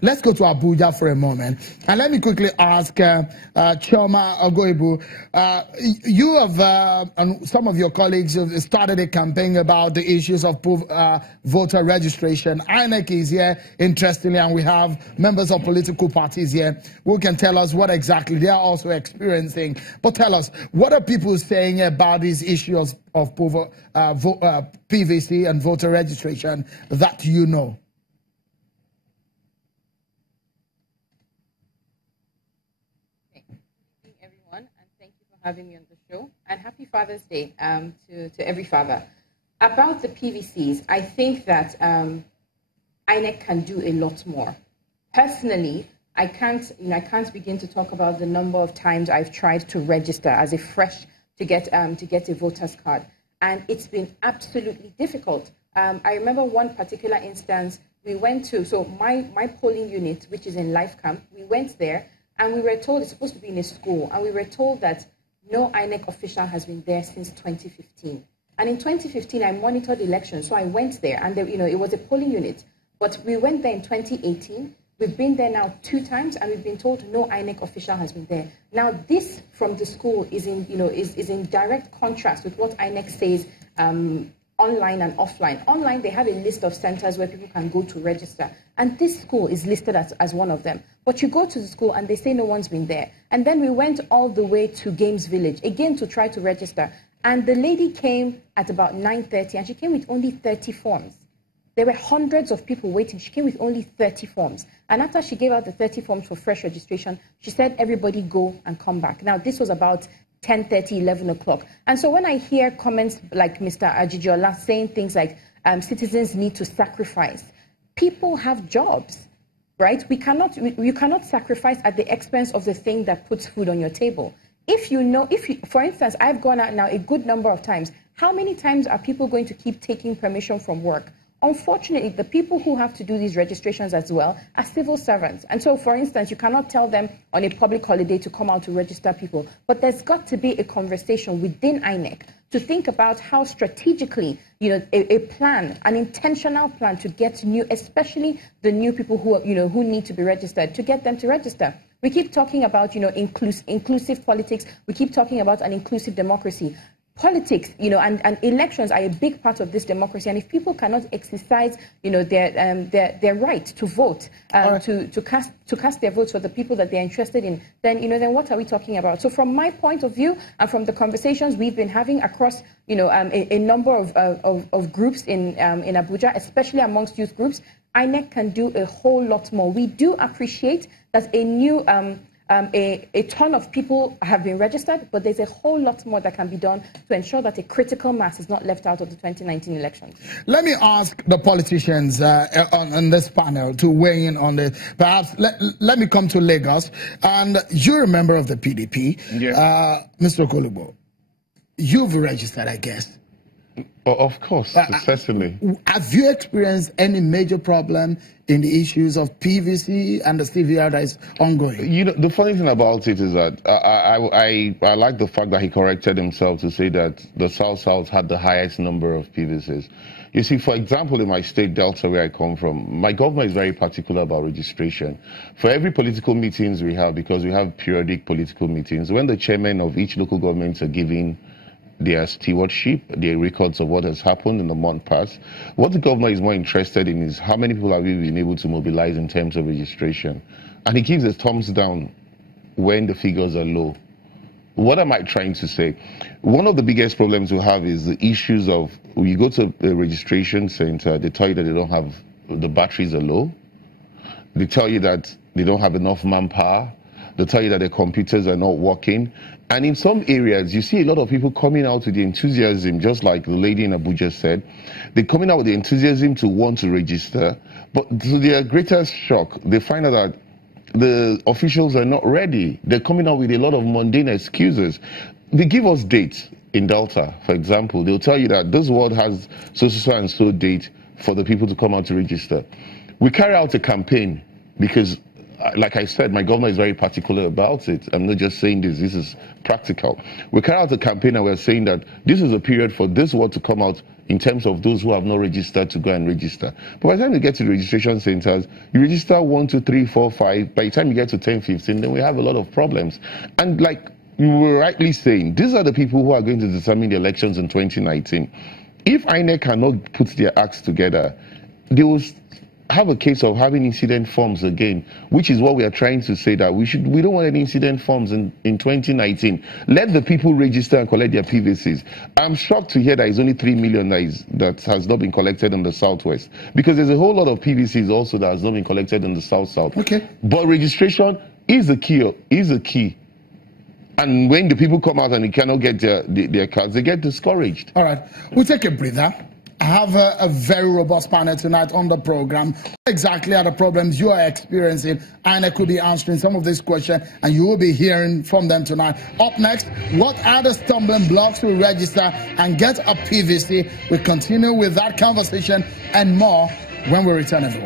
Let's go to Abuja for a moment. And let me quickly ask Chioma Ogoibu, you have, and some of your colleagues have started a campaign about the issues of voter registration. INEC is here, interestingly, and we have members of political parties here who can tell us what exactly they are also experiencing. But tell us, what are people saying about these issues of PVC and voter registration that you know? Having me on the show, and happy Father's Day to every father. About the PVCs, I think that INEC can do a lot more. Personally, I can't begin to talk about the number of times I've tried to register as a fresh to get a voter's card, and it's been absolutely difficult. I remember one particular instance we went to. So my polling unit, which is in Life Camp, we went there, and we were told it's supposed to be in a school, and we were told that no INEC official has been there since 2015. And in 2015, I monitored elections, so I went there, and there, it was a polling unit. But we went there in 2018. We've been there now 2 times, and we've been told no INEC official has been there. Now, this from the school is in direct contrast with what INEC says online and offline. Online, they have a list of centers where people can go to register, and this school is listed as one of them. But you go to the school and they say no one's been there. And then we went all the way to Games Village, again to try to register. And the lady came at about 9:30, and she came with only 30 forms. There were hundreds of people waiting. She came with only 30 forms. And after she gave out the 30 forms for fresh registration, she said, everybody go and come back. Now, this was about 10:30, 11 o'clock. And so when I hear comments like Mr. Ajijiola saying things like citizens need to sacrifice, people have jobs. Right? You cannot sacrifice at the expense of the thing that puts food on your table. For instance, I've gone out now a good number of times. How many times are people going to keep taking permission from work? Unfortunately, the people who have to do these registrations as well are civil servants. And so, for instance, you cannot tell them on a public holiday to come out to register people. But there's got to be a conversation within INEC to think about how strategically, a plan, an intentional plan to get especially the new people who need to be registered, to get them to register. We keep talking about, inclusive politics. We keep talking about an inclusive democracy. Politics, and elections are a big part of this democracy. And if people cannot exercise, their right to vote, to cast their votes for the people that they're interested in, then what are we talking about? So from my point of view, and from the conversations we've been having across, a number of groups in Abuja, especially amongst youth groups, INEC can do a whole lot more. We do appreciate that a ton of people have been registered, but there's a whole lot more that can be done to ensure that a critical mass is not left out of the 2019 elections. Let me ask the politicians on this panel to weigh in on this. Perhaps let me come to Lagos. And you're a member of the PDP. Yeah. Mr. Okolubo, you've registered, I guess. Of course, certainly. Have you experienced any major problem in the issues of PVC and the CVR that is ongoing? The funny thing about it is that I like the fact that he corrected himself to say that the South had the highest number of PVCs. You see, for example, in my state, Delta, where I come from, my government is very particular about registration. For every political meetings we have, because we have periodic political meetings, when the chairman of each local government are giving their stewardship, their records of what has happened in the month past, what the government is more interested in is how many people have we been able to mobilize in terms of registration. And he gives a thumbs down when the figures are low. What am I trying to say? One of the biggest problems we have is the issues of, when you go to a registration center, they tell you that they don't have, the batteries are low. They tell you that they don't have enough manpower. They tell you that the computers are not working. And in some areas, you see a lot of people coming out with the enthusiasm, just like the lady in Abuja said. They're coming out with the enthusiasm to want to register. But to their greatest shock, they find out that the officials are not ready. They're coming out with a lot of mundane excuses. They give us dates in Delta, for example. They'll tell you that this ward has so and so date for the people to come out to register. We carry out a campaign because like I said, my governor is very particular about it. I'm not just saying this is practical. We carried out a campaign and we're saying that this is a period for this word to come out in terms of those who have not registered to go and register. But by the time you get to the registration centers, you register 1, 2, 3, 4, 5. By the time you get to 10, 15, then we have a lot of problems. And like you were rightly saying, these are the people who are going to determine the elections in 2019. If INEC cannot put their acts together, they will have a case of having incident forms again, which is what we are trying to say, that we don't want any incident forms in 2019. Let the people register and collect their PVCs. I'm shocked to hear that it's only 3 million that has not been collected in the Southwest, because there's a whole lot of PVCs also that has not been collected in the South. Okay. But registration is the key. And when the people come out and they cannot get their cards, they get discouraged. All right. We'll take a breather. I have a very robust panel tonight on the program. Exactly are the problems you are experiencing, and I could be answering some of these questions, and you will be hearing from them tonight. Up next, what are the stumbling blocks to register and get a PVC? We'll continue with that conversation and more when we return, everyone.